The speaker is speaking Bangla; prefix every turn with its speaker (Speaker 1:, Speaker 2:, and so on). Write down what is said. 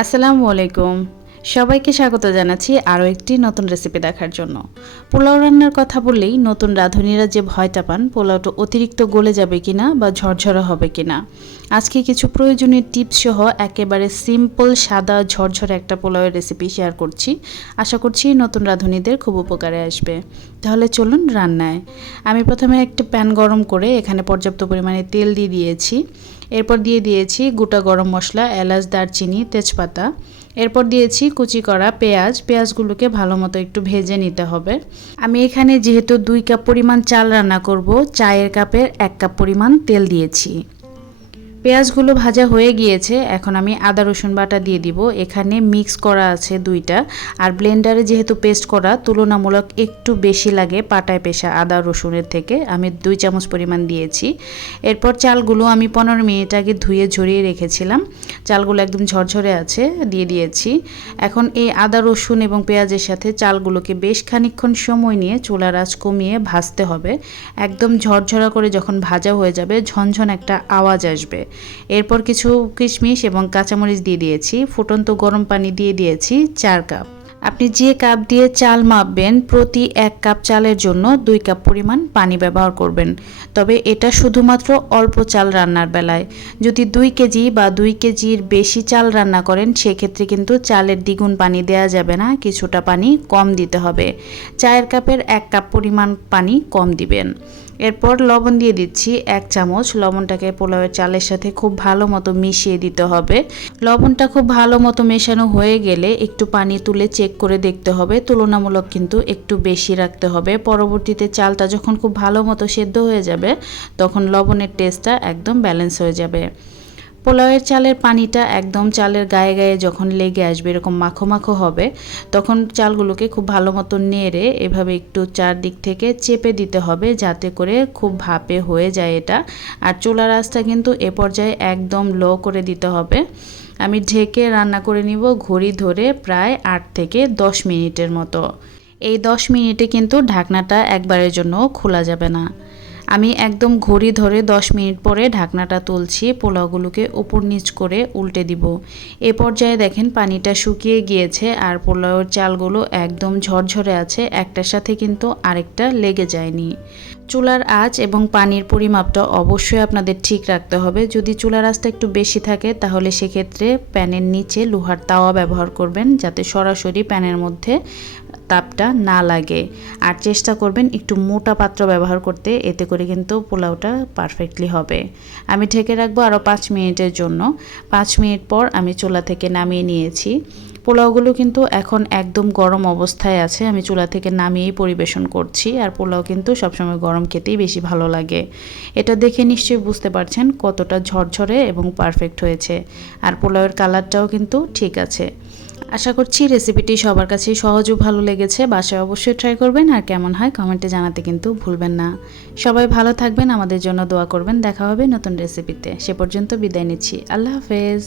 Speaker 1: আসসালামু আলাইকুম। সবাইকে স্বাগত জানাচ্ছি আরও একটি নতুন রেসিপি দেখার জন্য। পোলাও রান্নার কথা বললেই নতুন রাঁধুনিরা যে ভয়টা পান, পোলাওটা অতিরিক্ত গলে যাবে কিনা বা ঝরঝরা হবে কিনা। আজকে কিছু প্রয়োজনীয় টিপস সহ একেবারে সিম্পল সাদা, ঝরঝরে একটা পোলাওয়ের রেসিপি শেয়ার করছি। আশা করছি নতুন রাঁধুনিদের খুব উপকারে আসবে। তাহলে চলুন রান্নায়। আমি প্রথমে একটা প্যান গরম করে এখানে পর্যাপ্ত পরিমাণে তেল দিয়ে দিয়েছি। এরপর দিয়ে দিয়েছি গোটা গরম মশলা, এলাচ, দারচিনি, তেজপাতা। এরপর দিয়েছি কুচি করা পেঁয়াজ। পেঁয়াজগুলোকে ভালো মতো একটু ভেজে নিতে হবে। আমি এখানে যেহেতু দুই কাপ পরিমাণ চাল রান্না করব, চায়ের কাপের এক কাপ পরিমাণ তেল দিয়েছি। পেঁয়াজগুলো ভাজা হয়ে গিয়েছে, এখন আমি আদা, রসুন বাটা দিয়ে দিব। এখানে মিক্স করা আছে দুইটা। আর ব্লেন্ডারে যেহেতু পেস্ট করা, তুলনামূলক একটু বেশি লাগে পাটায় পেশা আদা, রসুনের থেকে। আমি দুই চামচ পরিমাণ দিয়েছি। এরপর চালগুলো আমি পনেরো মিনিট আগে ধুয়ে ঝরিয়ে রেখেছিলাম। চালগুলো একদম ঝরঝরে আছে, দিয়ে দিয়েছি। এখন এই আদা, রসুন এবং পেঁয়াজের সাথে চালগুলোকে বেশ খানিক্ষণ সময় নিয়ে চুলার আঁচ কমিয়ে ভাজতে হবে। একদম ঝরঝরা করে যখন ভাজা হয়ে যাবে, ঝনঝন একটা আওয়াজ আসবে। এরপর কিছু কিশমিশ এবং কাঁচামরিচ দিয়ে দিয়েছি ফুটন্ত গরম পানি দিয়ে দিয়েছি চার কাপ। আপনি যে কাপ দিয়ে চাল মাপবেন, প্রতি এক কাপ চালের জন্য দুই কাপ পরিমাণ পানি ব্যবহার করবেন। তবে এটা শুধুমাত্র অল্প চাল রান্নার বেলায়। যদি দুই কেজি বা দুই কেজির বেশি চাল রান্না করেন, সেক্ষেত্রে কিন্তু চালের দ্বিগুণ পানি দেওয়া যাবে না, কিছুটা পানি কম দিতে হবে। চায়ের কাপের এক কাপ পরিমাণ পানি কম দিবেন। এরপর লবণ দিয়ে দিচ্ছি এক চামচ। লবণটাকে পোলাওয়ের চালের সাথে খুব ভালো মতো মিশিয়ে দিতে হবে। লবণটা খুব ভালো মতো মেশানো হয়ে গেলে একটু পানি তুলে চেক করে দেখতে হবে। তুলনামূলক কিন্তু একটু বেশি রাখতে হবে। পরবর্তীতে চালটা যখন খুব ভালো মতো সেদ্ধ হয়ে যাবে, তখন লবণের টেস্টটা একদম ব্যালেন্স হয়ে যাবে। পোলাওয়ের চালের পানিটা একদম চালের গায়ে গায়ে যখন লেগে আসবে, এরকম মাখো মাখো হবে, তখন চালগুলোকে খুব ভালো মতো নেড়ে এভাবে একটু চারদিক থেকে চেপে দিতে হবে যাতে করে খুব ভাপে হয়ে যায় এটা। আর চুলার আঁচটা কিন্তু এ পর্যায়ে একদম লো করে দিতে হবে। আমি ঢেকে রান্না করে নিব ঘড়ি ধরে প্রায় আট থেকে দশ মিনিটের মতো। এই দশ মিনিটে কিন্তু ঢাকনাটা একবারের জন্য খোলা যাবে না। আমি একদম ঘড়ি ধরে 10 মিনিট পরে ঢাকনাটা তুলছি, পোলাওগুলোকে উপর নিচ করে উল্টে দিব। এ পর্যায়ে দেখেন পানিটা শুকিয়ে গিয়েছে আর পোলাওয়ের চালগুলো একদম ঝরঝরে আছে, একটার সাথে কিন্তু আরেকটা লেগে যায়নি। চুলার আঁচ এবং পানির পরিমাপটা অবশ্যই আপনাদের ঠিক রাখতে হবে। যদি চুলার আঁচটা একটু বেশি থাকে, তাহলে সেক্ষেত্রে প্যানের নিচে লোহার তাওয়া ব্যবহার করবেন, যাতে সরাসরি প্যানের মধ্যে তাপটা না লাগে। আর চেষ্টা করবেন একটু মোটা পাত্র ব্যবহার করতে, এতে করে কিন্তু পোলাওটা পারফেক্টলি হবে। আমি ঢেকে রাখব আরও পাঁচ মিনিটের জন্য। পাঁচ মিনিট পর আমি চুলা থেকে নামিয়ে নিয়েছি। পোলাওগুলো কিন্তু এখন একদম গরম অবস্থায় আছে। আমি চুলা থেকে নামিয়েই পরিবেশন করছি আর পোলাও কিন্তু সবসময় গরম খেতেই বেশি ভালো লাগে। এটা দেখে নিশ্চয়ই বুঝতে পারছেন কতটা ঝরঝরে এবং পারফেক্ট হয়েছে। আর পোলাওয়ের কালারটাও কিন্তু ঠিক আছে। আশা করছি রেসিপিটি সবার কাছেই সহজ ও ভালো লেগেছে। বাসায় অবশ্যই ট্রাই করবেন আর কেমন হয় কমেন্টে জানাতে কিন্তু ভুলবেন না। সবাই ভালো থাকবেন, আমাদের জন্য দোয়া করবেন। দেখা হবে নতুন রেসিপিতে সে পর্যন্ত বিদায় নিচ্ছি। আল্লাহ হাফেজ।